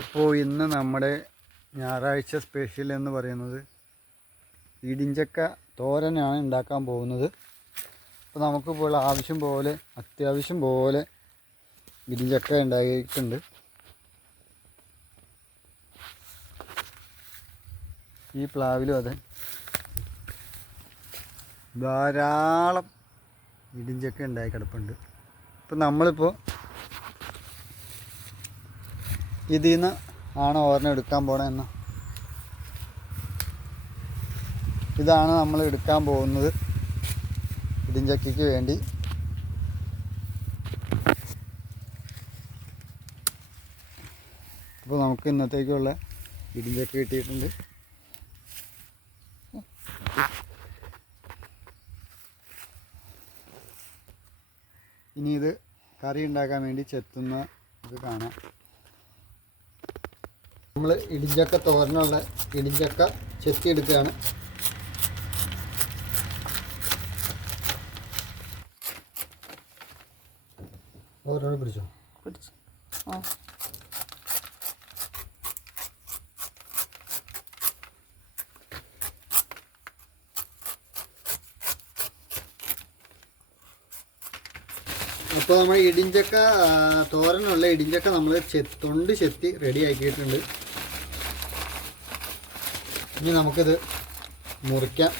അപ്പോൾ ഇന്ന് നമ്മുടെ ഞായറാഴ്ച സ്പെഷ്യൽ എന്ന് പറയുന്നത് ഇടിഞ്ചക്ക തോരനാണ് ഉണ്ടാക്കാൻ പോകുന്നത്. അപ്പോൾ നമുക്കിപ്പോൾ ആവശ്യം പോലെ അത്യാവശ്യം പോലെ ഇടിഞ്ചക്ക ഉണ്ടാക്കിയിട്ടുണ്ട്. ഈ പ്ലാവിലും അതെ. ധാരാളം ഇടിഞ്ചക്ക ഉണ്ടായി കിടപ്പുണ്ട്. ഇപ്പം നമ്മളിപ്പോൾ ഇതിൽ നിന്ന് ആണ് ഓർമ്മ എടുക്കാൻ പോകണമെന്ന് ഇതാണ് നമ്മൾ എടുക്കാൻ പോകുന്നത് ഇടിഞ്ചക്കിക്ക് വേണ്ടി. അപ്പോൾ നമുക്ക് ഇന്നത്തേക്കുള്ള ഇടിഞ്ചക്ക കിട്ടിയിട്ടുണ്ട്. ഇനി ഇത് കറി ഉണ്ടാക്കാൻ വേണ്ടി ചെത്തുന്ന ഇത് കാണാം. നമ്മൾ ഇടിഞ്ചക്ക തോരനുള്ള ഇടിഞ്ചക്ക ചെത്തിയെടുക്കുകയാണ്. ഓരോന്ന് പിടിച്ചോ? പിടിച്ചു. ആ. അപ്പോൾ നമ്മൾ ഇടിഞ്ചക്ക തോരനുള്ള ഇടിഞ്ചക്ക നമ്മൾ തൊണ്ട് ചെത്തി റെഡി ആക്കിയിട്ടുണ്ട്. ഇനി നമുക്കിത് മുറിക്കാം.